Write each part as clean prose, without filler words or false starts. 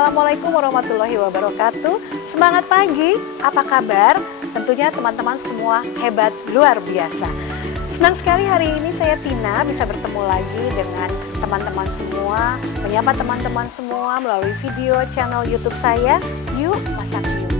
Assalamualaikum warahmatullahi wabarakatuh. Semangat pagi, apa kabar? Tentunya teman-teman semua hebat luar biasa. Senang sekali hari ini saya Tina bisa bertemu lagi dengan teman-teman semua, menyapa teman-teman semua melalui video channel YouTube saya. Yuk masak yuk.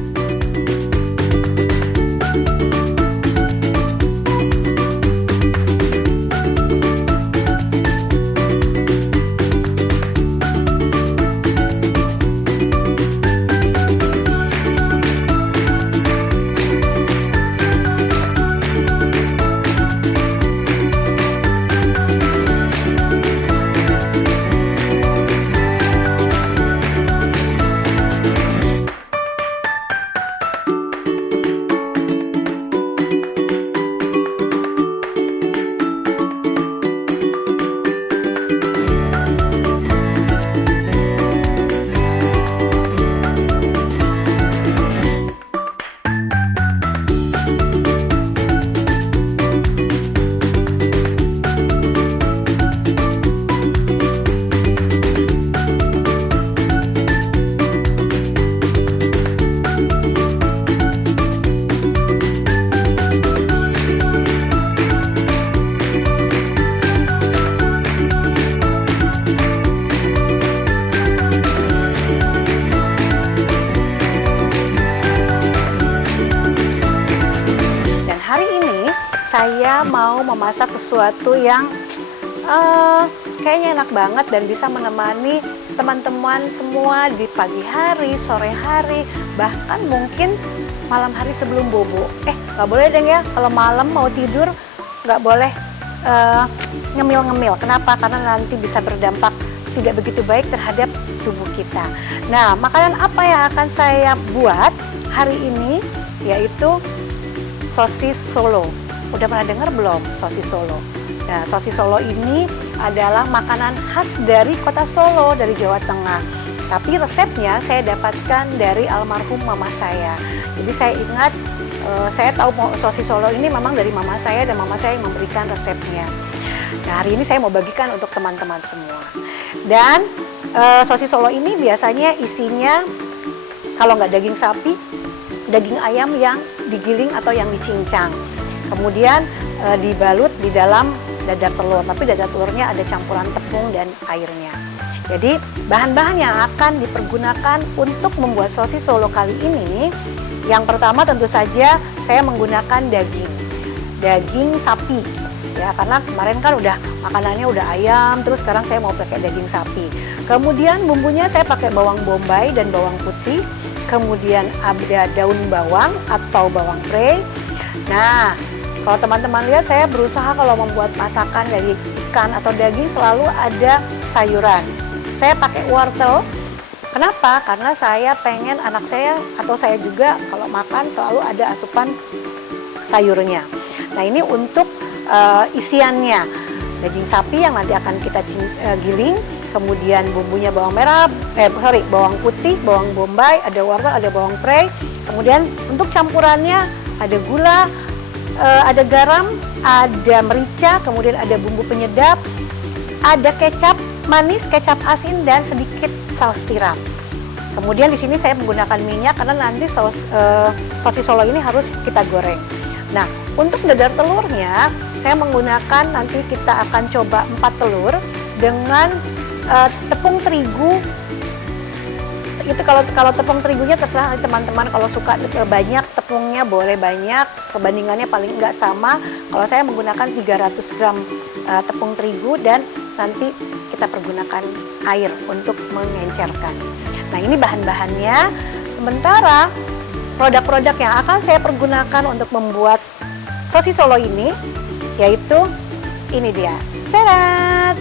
Saya mau memasak sesuatu yang kayaknya enak banget dan bisa menemani teman-teman semua di pagi hari, sore hari, bahkan mungkin malam hari sebelum bobo. Nggak boleh deng ya, kalau malam mau tidur nggak boleh ngemil-ngemil. Kenapa? Karena nanti bisa berdampak tidak begitu baik terhadap tubuh kita. Nah, makanan apa yang akan saya buat hari ini? Yaitu sosis Solo. Udah pernah dengar belum sosis Solo? Nah, sosis Solo ini adalah makanan khas dari kota Solo, dari Jawa Tengah. Tapi resepnya saya dapatkan dari almarhum mama saya. Jadi saya ingat, saya tahu sosis Solo ini memang dari mama saya dan mama saya yang memberikan resepnya. Nah, hari ini saya mau bagikan untuk teman-teman semua. Dan sosis Solo ini biasanya isinya, kalau nggak daging sapi, daging ayam yang digiling atau yang dicincang. Kemudian dibalut di dalam dadar telur, tapi dadar telurnya ada campuran tepung dan airnya. Jadi bahan-bahan yang akan dipergunakan untuk membuat sosis Solo kali ini, yang pertama tentu saja saya menggunakan daging sapi. Ya, karena kemarin kan udah makanannya udah ayam, terus sekarang saya mau pakai daging sapi. Kemudian bumbunya saya pakai bawang bombay dan bawang putih. Kemudian ada daun bawang atau bawang prei. Nah, kalau teman-teman lihat, saya berusaha kalau membuat masakan dari ikan atau daging selalu ada sayuran. Saya pakai wortel. Kenapa? Karena saya pengen anak saya atau saya juga kalau makan selalu ada asupan sayurnya. Nah, ini untuk isiannya. Daging sapi yang nanti akan kita giling. Kemudian bumbunya bawang bawang putih, bawang bombay, ada wortel, ada bawang prei. Kemudian untuk campurannya ada gula, ada garam, ada merica, kemudian ada bumbu penyedap, ada kecap manis, kecap asin, dan sedikit saus tiram. Kemudian di sini saya menggunakan minyak karena nanti sosis Solo ini harus kita goreng. Nah, untuk dadar telurnya saya menggunakan, nanti kita akan coba 4 telur dengan tepung terigu. Itu kalau tepung terigunya terserah teman-teman, kalau suka banyak tepungnya boleh banyak, perbandingannya paling enggak sama. Kalau saya menggunakan 300 gram tepung terigu dan nanti kita pergunakan air untuk mengencerkan. Nah, ini bahan-bahannya. Sementara produk-produk yang akan saya pergunakan untuk membuat sosis Solo ini yaitu ini dia. Tadat!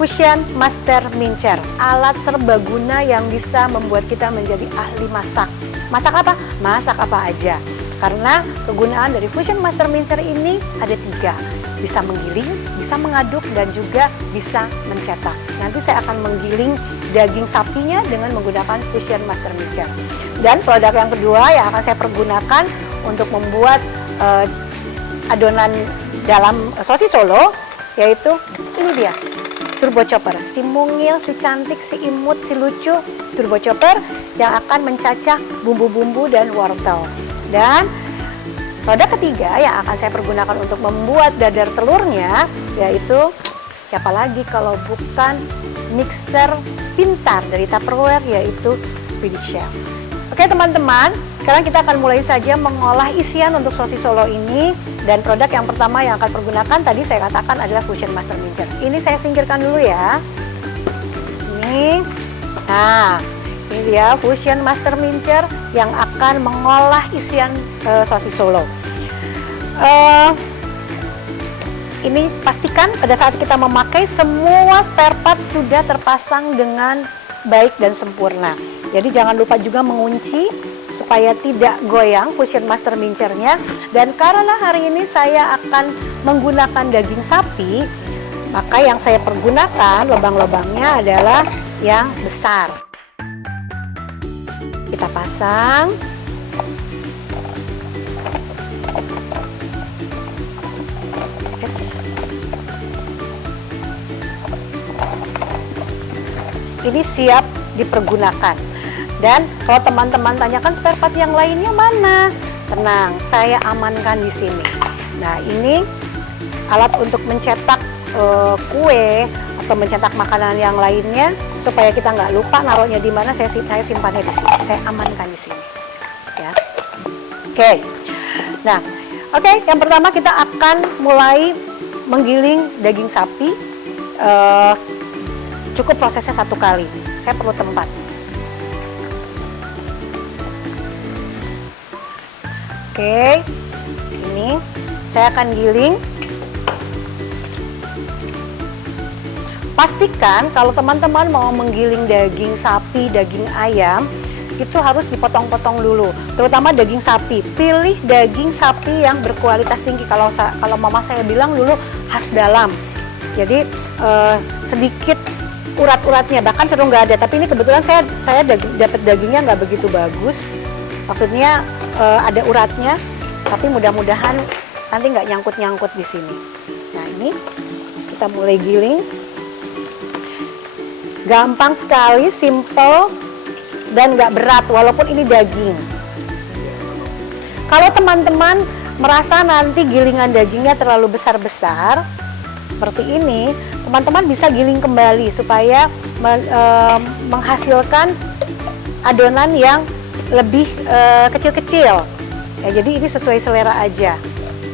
Fusion Master Mincer, alat serbaguna yang bisa membuat kita menjadi ahli masak. Masak apa? Masak apa aja. Karena kegunaan dari Fusion Master Mincer ini ada 3. Bisa menggiling, bisa mengaduk, dan juga bisa mencetak. Nanti saya akan menggiling daging sapinya dengan menggunakan Fusion Master Mincer. Dan produk yang kedua yang akan saya pergunakan untuk membuat adonan dalam sosis Solo, yaitu ini dia. turbo chopper, si mungil, si cantik, si imut, si lucu, turbo chopper yang akan mencacah bumbu-bumbu dan wortel. Dan produk ketiga yang akan saya pergunakan untuk membuat dadar telurnya, yaitu siapa lagi kalau bukan mixer pintar dari Tupperware, yaitu Speedy Chef. Oke teman-teman, sekarang kita akan mulai saja mengolah isian untuk sosis Solo ini. Dan produk yang pertama yang akan pergunakan tadi saya katakan adalah Fusion Master Mincer. Ini saya singkirkan dulu ya. Ini, nah ini dia Fusion Master Mincer yang akan mengolah isian sosis Solo. Ini pastikan pada saat kita memakai semua spare part sudah terpasang dengan baik dan sempurna. Jadi jangan lupa juga mengunci supaya tidak goyang Fusion Master Mincernya. Dan karena hari ini saya akan menggunakan daging sapi, maka yang saya pergunakan lubang-lubangnya adalah yang besar. Kita pasang. Ini siap dipergunakan. Dan kalau teman-teman tanyakan spare part yang lainnya mana? Tenang, saya amankan di sini. Nah, ini alat untuk mencetak kue atau mencetak makanan yang lainnya supaya kita nggak lupa naruhnya di mana. Saya simpannya di sini. Saya amankan di sini. Ya. Oke. Nah, oke. Yang pertama kita akan mulai menggiling daging sapi. Cukup prosesnya 1 kali. Saya perlu tempat. Oke, ini saya akan giling. Pastikan kalau teman-teman mau menggiling daging sapi, daging ayam, itu harus dipotong-potong dulu. Terutama daging sapi. Pilih daging sapi yang berkualitas tinggi. Kalau mama saya bilang dulu khas dalam. Jadi sedikit urat-uratnya, bahkan cenderung nggak ada. Tapi ini kebetulan saya dapat dagingnya nggak begitu bagus. Maksudnya ada uratnya, tapi mudah-mudahan nanti nggak nyangkut-nyangkut di sini. Nah ini kita mulai giling. Gampang sekali, simple dan nggak berat walaupun ini daging. Kalau teman-teman merasa nanti gilingan dagingnya terlalu besar-besar seperti ini, teman-teman bisa giling kembali supaya menghasilkan adonan yang lebih kecil-kecil. Ya, jadi ini sesuai selera aja.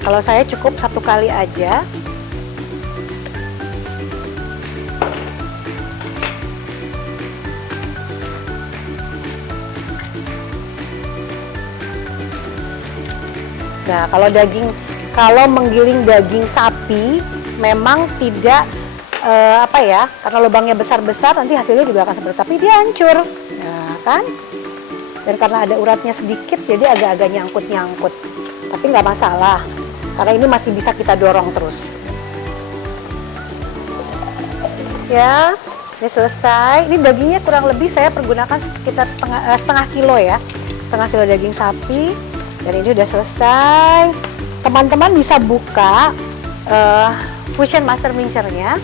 Kalau saya cukup 1 kali aja. Nah, kalau menggiling daging sapi memang tidak karena lubangnya besar-besar nanti hasilnya juga akan seperti, tapi dia hancur. Nah, kan? Dan karena ada uratnya sedikit jadi agak-agak nyangkut-nyangkut. Tapi nggak masalah, karena ini masih bisa kita dorong terus. Ya, ini selesai. Ini dagingnya kurang lebih saya pergunakan sekitar setengah kilo ya. Setengah kilo daging sapi. Dan ini udah selesai. Teman-teman bisa buka Fusion Master Mincernya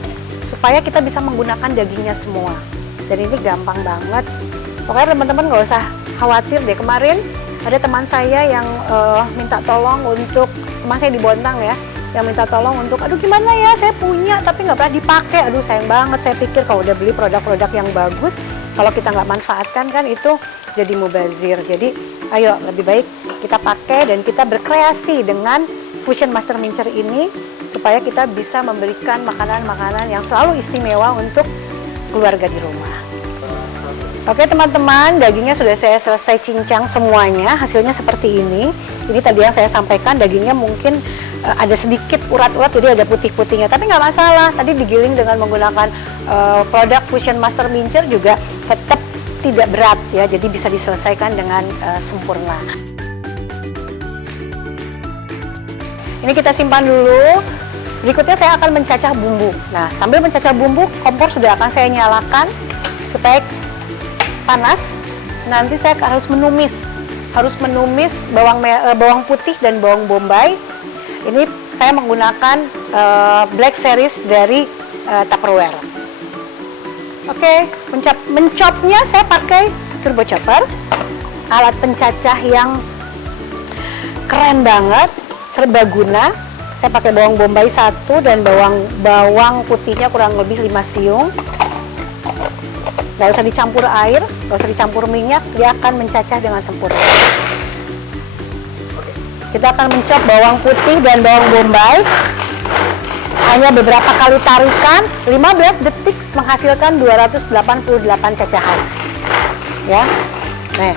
supaya kita bisa menggunakan dagingnya semua. Dan ini gampang banget. Pokoknya teman-teman nggak usah khawatir deh. Kemarin ada teman saya yang minta tolong untuk, teman saya di Bontang ya, yang minta tolong untuk, aduh gimana ya, saya punya tapi nggak pernah dipakai. Aduh sayang banget, saya pikir kalau udah beli produk-produk yang bagus, kalau kita nggak manfaatkan kan itu jadi mubazir. Jadi ayo lebih baik kita pakai dan kita berkreasi dengan Fusion Master Mincer ini supaya kita bisa memberikan makanan-makanan yang selalu istimewa untuk keluarga di rumah. Oke teman-teman, dagingnya sudah saya selesai cincang semuanya, hasilnya seperti ini. Ini tadi yang saya sampaikan, dagingnya mungkin ada sedikit urat-urat, jadi ada putih-putihnya, tapi nggak masalah. Tadi digiling dengan menggunakan produk Fusion Master Mincer juga tetap tidak berat ya, jadi bisa diselesaikan dengan sempurna. Ini kita simpan dulu. Berikutnya saya akan mencacah bumbu. Nah, sambil mencacah bumbu, kompor sudah akan saya nyalakan supaya panas. Nanti saya harus menumis bawang putih dan bawang bombay. Ini saya menggunakan Black Series dari Tupperware. Oke, mencopnya saya pakai turbo chopper, alat pencacah yang keren banget, serbaguna. Saya pakai bawang bombay 1 dan bawang putihnya kurang lebih 5 siung. Nggak usah dicampur air, nggak usah dicampur minyak, dia akan mencacah dengan sempurna. Kita akan mencop bawang putih dan bawang bombay. Hanya beberapa kali tarikan, 15 detik menghasilkan 288 cacahan. Ya, nah,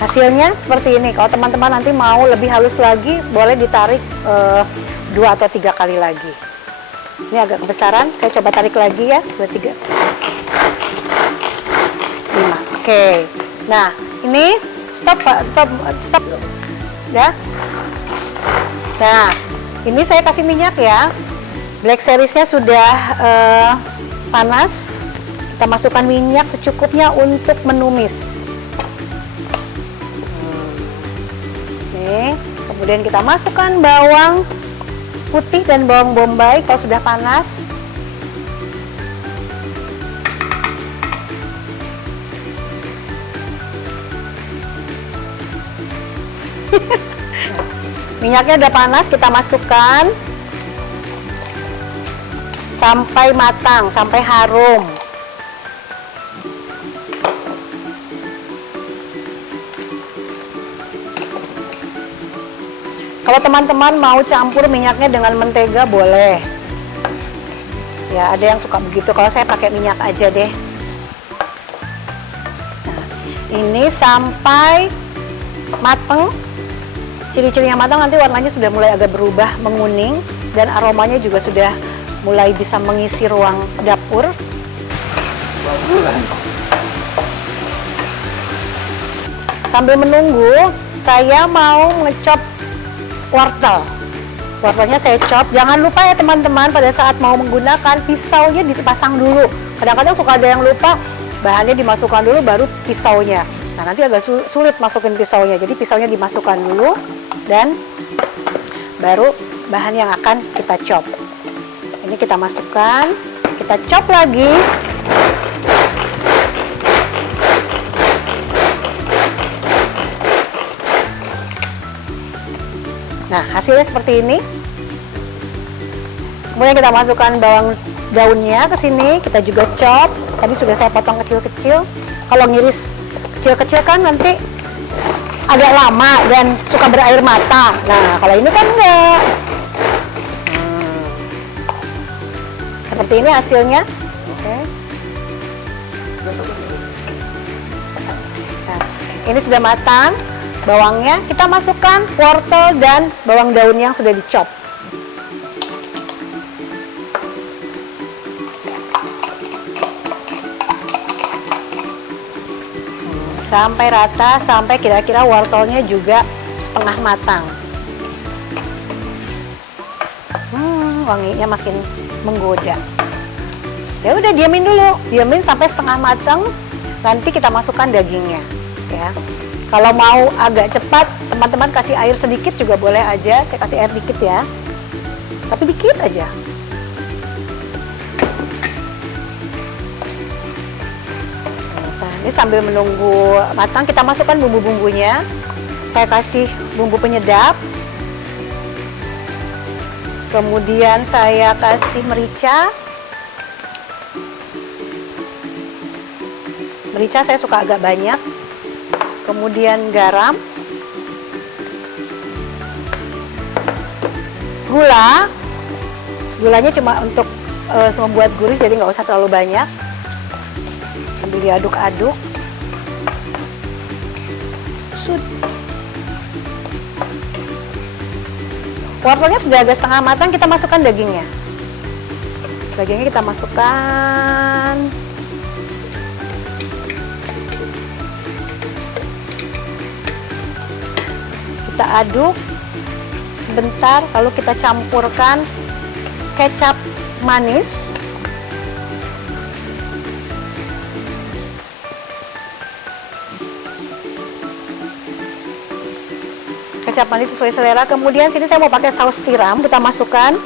hasilnya seperti ini. Kalau teman-teman nanti mau lebih halus lagi, boleh ditarik 2 atau 3 kali lagi. Ini agak kebesaran, saya coba tarik lagi ya, 2, 3, 5. Oke, nah ini stop ya. Nah, ini saya kasih minyak ya. Black Series-nya sudah panas. Kita masukkan minyak secukupnya untuk menumis. Nih, kemudian kita masukkan bawang putih dan bawang bombay kalau sudah panas. Minyaknya udah panas, kita masukkan sampai matang, sampai harum. Kalau teman-teman mau campur minyaknya dengan mentega boleh. Ya, ada yang suka begitu. Kalau saya pakai minyak aja deh. Nah, ini sampai mateng. Ciri-cirinya matang nanti warnanya sudah mulai agak berubah menguning dan aromanya juga sudah mulai bisa mengisi ruang dapur. Sambil menunggu, saya mau ngecop wortel. Wortelnya saya chop. Jangan lupa ya teman-teman, pada saat mau menggunakan pisaunya dipasang dulu. Kadang-kadang suka ada yang lupa, bahannya dimasukkan dulu baru pisaunya. Nah, nanti agak sulit masukin pisaunya. Jadi pisaunya dimasukkan dulu dan baru bahan yang akan kita chop. Ini kita masukkan, kita chop lagi. Nah, hasilnya seperti ini. Kemudian kita masukkan bawang daunnya ke sini, kita juga chop. Tadi sudah saya potong kecil-kecil. Kalau ngiris kecil-kecil kan nanti agak lama dan suka berair mata. Nah, kalau ini kan enggak. Seperti ini hasilnya. Oke. Nah, ini sudah matang. Bawangnya kita masukkan wortel dan bawang daun yang sudah dicop. Sampai rata, sampai kira-kira wortelnya juga setengah matang. Wanginya makin menggoda. Ya udah, diamin dulu, diamin sampai setengah matang. Nanti kita masukkan dagingnya, ya. Kalau mau agak cepat, teman-teman kasih air sedikit juga boleh aja. Saya kasih air dikit ya, tapi dikit aja. Ini sambil menunggu matang, kita masukkan bumbu-bumbunya. Saya kasih bumbu penyedap. Kemudian saya kasih merica. Merica saya suka agak banyak. Kemudian garam. Gula. Gulanya cuma untuk membuat gurih, jadi nggak usah terlalu banyak. Sambil diaduk-aduk. Wortelnya sudah agak setengah matang, kita masukkan dagingnya. Dagingnya kita masukkan. Kita aduk sebentar, lalu kita campurkan kecap manis. Kecap manis sesuai selera. Kemudian sini saya mau pakai saus tiram, kita masukkan.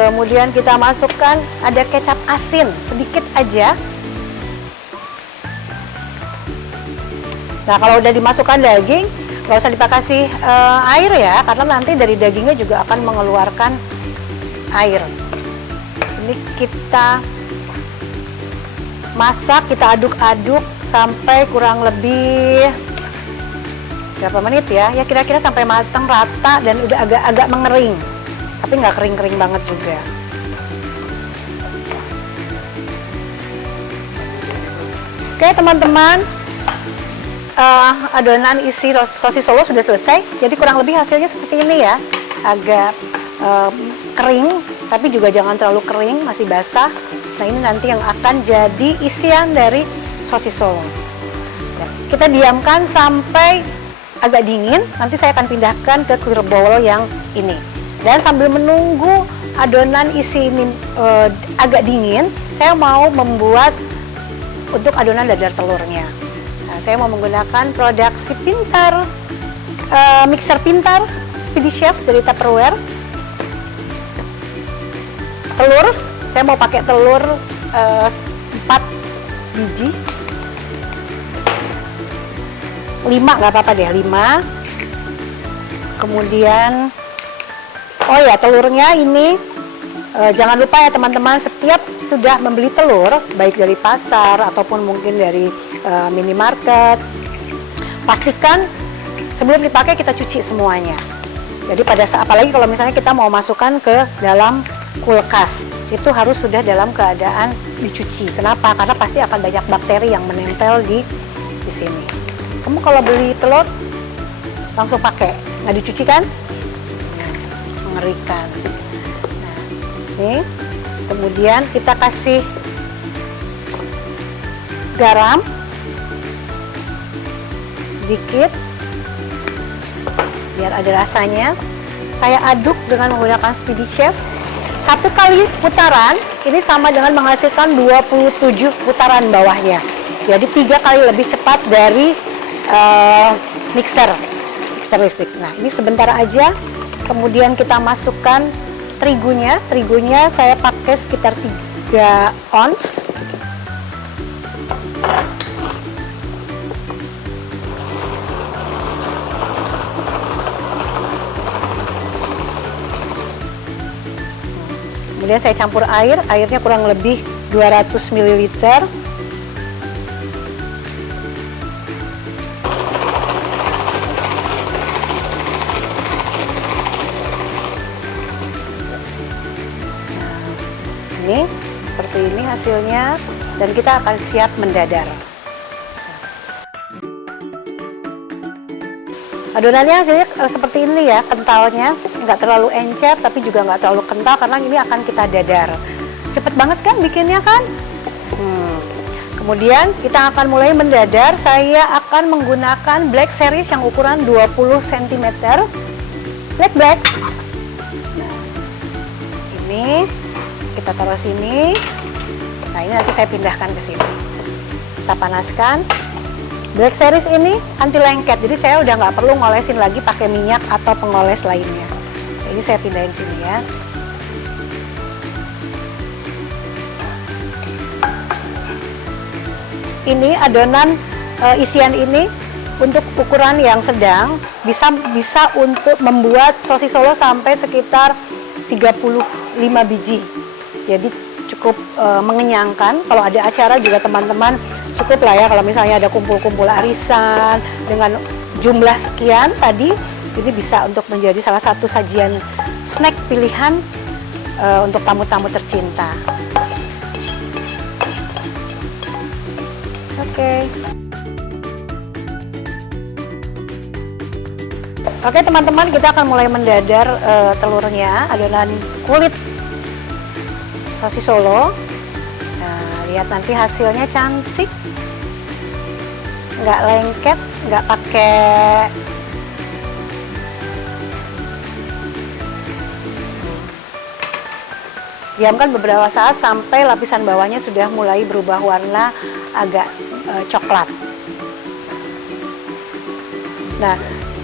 Kemudian kita masukkan ada kecap asin sedikit aja. Nah, kalau udah dimasukkan daging, nggak usah dipakasih air ya, karena nanti dari dagingnya juga akan mengeluarkan air. Ini kita masak, kita aduk-aduk sampai kurang lebih berapa menit ya? Ya kira-kira sampai matang rata dan udah agak-agak mengering, tapi nggak kering-kering banget juga. Oke teman-teman, adonan isi sosis Solo sudah selesai. Jadi kurang lebih hasilnya seperti ini ya, agak kering, tapi juga jangan terlalu kering, masih basah. Nah ini nanti yang akan jadi isian dari sosis Solo. Ya, kita diamkan sampai agak dingin, nanti saya akan pindahkan ke clear bowl yang ini. Dan sambil menunggu adonan isi ini agak dingin, saya mau membuat untuk adonan dadar telurnya. Nah, saya mau menggunakan produk si pintar, mixer pintar Speedy Chef dari Tupperware. Telur, saya mau pakai telur 4 biji. 5 nggak apa-apa deh, 5. Kemudian oh ya, telurnya ini jangan lupa ya teman-teman, setiap sudah membeli telur baik dari pasar ataupun mungkin dari minimarket, pastikan sebelum dipakai kita cuci semuanya. Jadi pada saat, apalagi kalau misalnya kita mau masukkan ke dalam kulkas, itu harus sudah dalam keadaan dicuci. Kenapa? Karena pasti akan banyak bakteri yang menempel di sini. Kamu kalau beli telur langsung pakai, nggak dicuci kan? Mengerikan. Nah, ini kemudian kita kasih garam sedikit biar ada rasanya. Saya aduk dengan menggunakan Speedy Chef. 1 kali putaran ini sama dengan menghasilkan 27 putaran bawahnya. Jadi 3 kali lebih cepat dari mixer listrik. Nah ini sebentar aja. Kemudian kita masukkan terigunya. Terigunya saya pakai sekitar 3 ons. Kemudian saya campur air. Airnya kurang lebih 200 ml. Ini seperti ini hasilnya, dan kita akan siap mendadar. Adonannya hasilnya seperti ini ya, kentalnya nggak terlalu encer tapi juga nggak terlalu kental karena ini akan kita dadar. Cepet banget kan bikinnya kan? Kemudian kita akan mulai mendadar. Saya akan menggunakan black series yang ukuran 20 cm. Black. Nah, ini kita taruh sini. Nah ini nanti saya pindahkan ke sini. Kita panaskan. Black series ini anti lengket, jadi saya udah nggak perlu ngolesin lagi pakai minyak atau pengoles lainnya. Ini saya pindahin sini ya. Ini adonan isian ini untuk ukuran yang sedang bisa untuk membuat sosis Solo sampai sekitar 35 biji. Jadi cukup mengenyangkan. Kalau ada acara juga teman-teman cukup lah ya, kalau misalnya ada kumpul-kumpul arisan dengan jumlah sekian tadi, ini bisa untuk menjadi salah satu sajian snack pilihan untuk tamu-tamu tercinta. Oke teman-teman, kita akan mulai mendadar telurnya, adonan kulit sosis Solo. Nah, lihat nanti hasilnya cantik, nggak lengket, nggak pakai diamkan beberapa saat sampai lapisan bawahnya sudah mulai berubah warna agak coklat. Nah,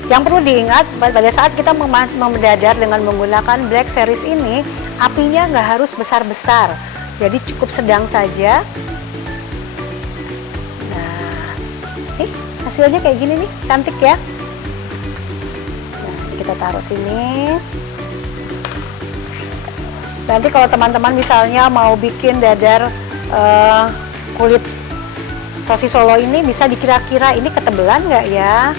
yang perlu diingat pada saat kita mendadar dengan menggunakan black series ini, apinya nggak harus besar-besar, jadi cukup sedang saja. Nah, hasilnya kayak gini nih, cantik ya. Nah, kita taruh sini. Nanti kalau teman-teman misalnya mau bikin dadar kulit sosis Solo ini, bisa dikira-kira ini ketebelan nggak ya?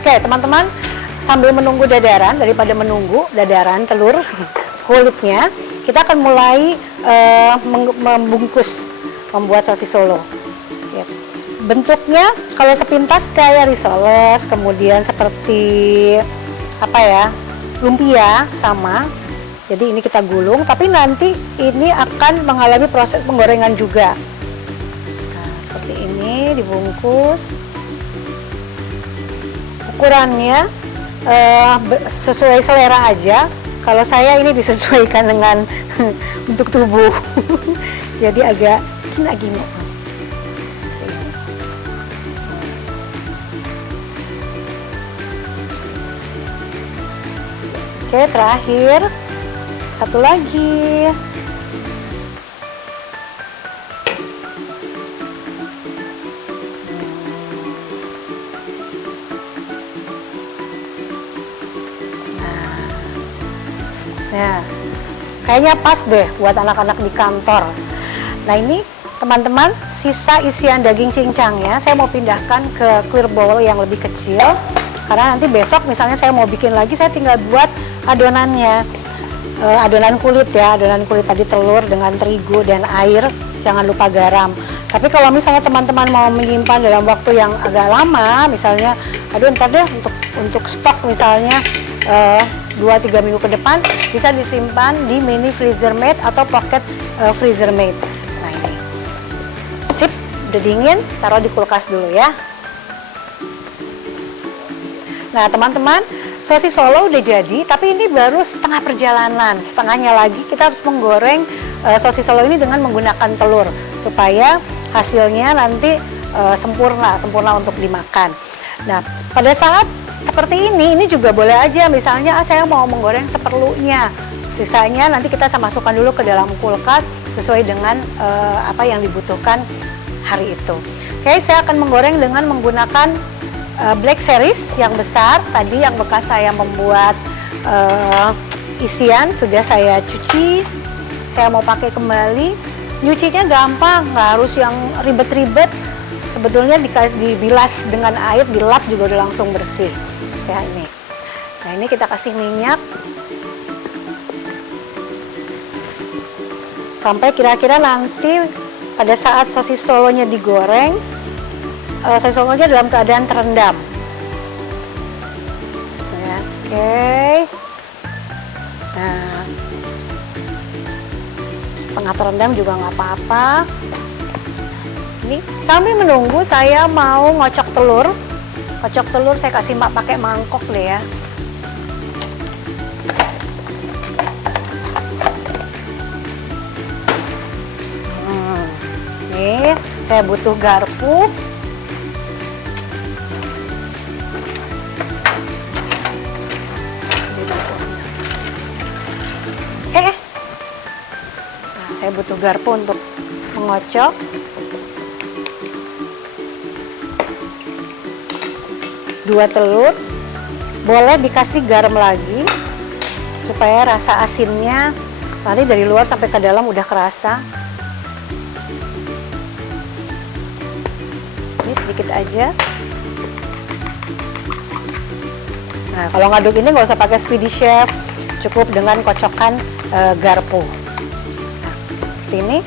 Oke teman-teman, sambil menunggu dadaran, daripada menunggu dadaran telur kulitnya, kita akan mulai membungkus, membuat sosis Solo. Ya. Bentuknya kalau sepintas kayak risoles, kemudian seperti apa ya, lumpia sama. Jadi ini kita gulung, tapi nanti ini akan mengalami proses penggorengan juga. Nah, seperti ini dibungkus. Ukurannya sesuai selera aja. Kalau saya ini disesuaikan dengan untuk tubuh. Jadi agak gini. Oke, terakhir satu lagi. Nah, kayaknya pas deh buat anak-anak di kantor. Nah, ini teman-teman, sisa isian daging cincangnya saya mau pindahkan ke clear bowl yang lebih kecil. Karena nanti besok misalnya saya mau bikin lagi, saya tinggal buat adonannya. Adonan kulit ya, adonan kulit tadi telur dengan terigu dan air, jangan lupa garam. Tapi kalau misalnya teman-teman mau menyimpan dalam waktu yang agak lama, misalnya aduh ntar deh untuk stok misalnya 2-3 minggu ke depan, bisa disimpan di mini freezer mate atau pocket freezer mate. Nah ini sip, udah dingin, taruh di kulkas dulu ya. Nah teman-teman, sosis Solo udah jadi, tapi ini baru setengah perjalanan. Setengahnya lagi kita harus menggoreng sosis Solo ini dengan menggunakan telur, supaya hasilnya nanti sempurna untuk dimakan. Nah, pada saat seperti ini juga boleh aja, misalnya saya mau menggoreng seperlunya, sisanya nanti kita masukkan dulu ke dalam kulkas sesuai dengan apa yang dibutuhkan hari itu. Oke, saya akan menggoreng dengan menggunakan Black Series yang besar. Tadi yang bekas saya membuat isian sudah saya cuci, saya mau pakai kembali. Nyucinya gampang, nggak harus yang ribet-ribet. Sebetulnya dibilas dengan air, dilap juga udah langsung bersih. Ya ini. Nah ini kita kasih minyak sampai kira-kira nanti pada saat sosis Solonya digoreng, sosis Solonya dalam keadaan terendam. Ya, oke. Nah, setengah terendam juga nggak apa-apa. Ini sambil menunggu saya mau ngocok telur. Ngocok telur saya kasih pakai mangkok deh ya. Nih, saya butuh garpu. Nah, saya butuh garpu untuk mengocok. Dua telur, boleh dikasih garam lagi supaya rasa asinnya nanti dari luar sampai ke dalam udah kerasa. Ini sedikit aja. Nah, kalau ngaduk ini nggak usah pakai Swedish Chef, cukup dengan kocokan garpu. Nah, seperti ini.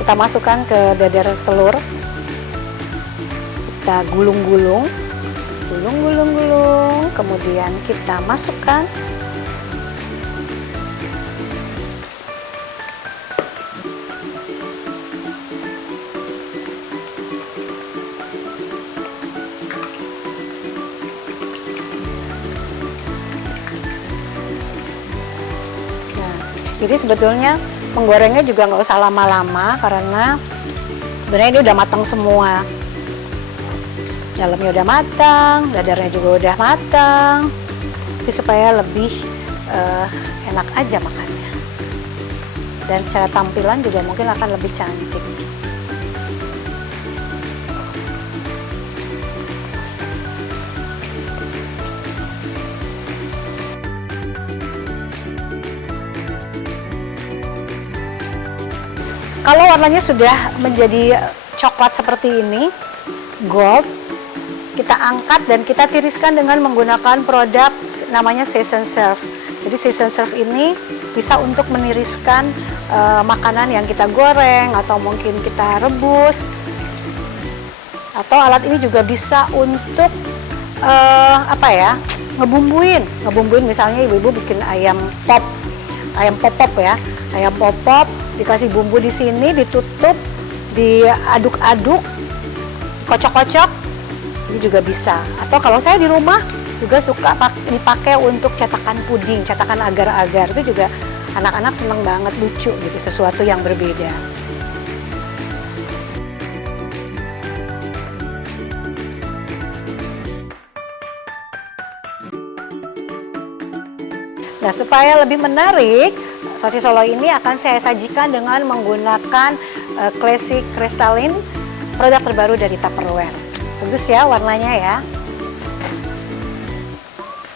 Kita masukkan ke dadar telur, kita gulung-gulung, kemudian kita masukkan jadi sebetulnya menggorengnya juga nggak usah lama-lama karena Sebenarnya ini udah matang semua. Dalamnya udah matang, dadarnya juga udah matang. Tapi supaya lebih enak aja makannya. Dan secara tampilan juga mungkin akan lebih cantik. Kalau warnanya sudah menjadi coklat seperti ini, gold, kita angkat dan kita tiriskan dengan menggunakan produk namanya Season Serve. Jadi Season Serve ini bisa untuk meniriskan makanan yang kita goreng atau mungkin kita rebus. Atau alat ini juga bisa untuk ngebumbuin misalnya ibu-ibu bikin ayam pop ya, ayam pop dikasih bumbu di sini, ditutup, diaduk-aduk, kocok-kocok, ini juga bisa. Atau kalau saya di rumah juga suka dipakai untuk cetakan puding, cetakan agar-agar, itu juga anak-anak seneng banget, lucu gitu, sesuatu yang berbeda. Nah, supaya lebih menarik, sosis Solo ini akan saya sajikan dengan menggunakan Classic Crystalline, produk terbaru dari Tupperware. Bagus ya warnanya ya.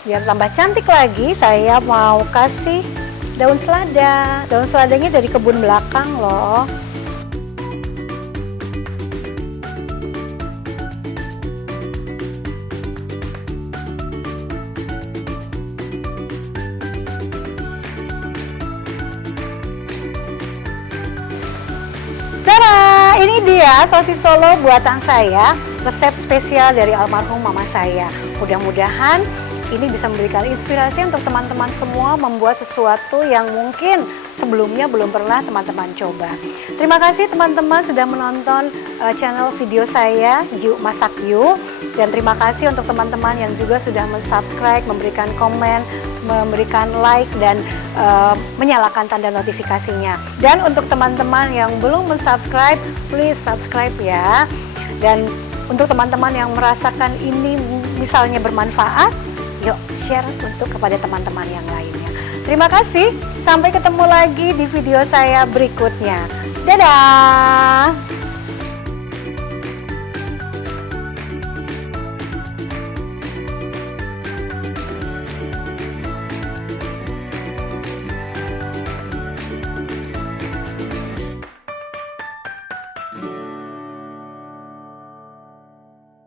Biar tambah cantik lagi, saya mau kasih daun selada. Daun seladanya dari kebun belakang loh. Tada! Ini dia sosis Solo buatan saya, resep spesial dari almarhum mama saya. Mudah-mudahan ini bisa memberikan inspirasi untuk teman-teman semua membuat sesuatu yang mungkin sebelumnya belum pernah teman-teman coba. Terima kasih teman-teman sudah menonton channel video saya, Yuk Masak Yuk. Dan terima kasih untuk teman-teman yang juga sudah subscribe, memberikan komen, memberikan like, dan menyalakan tanda notifikasinya. Dan untuk teman-teman yang belum subscribe, please subscribe ya. Dan untuk teman-teman yang merasakan ini misalnya bermanfaat, yuk share untuk kepada teman-teman yang lainnya. Terima kasih, sampai ketemu lagi di video saya berikutnya. Dadah!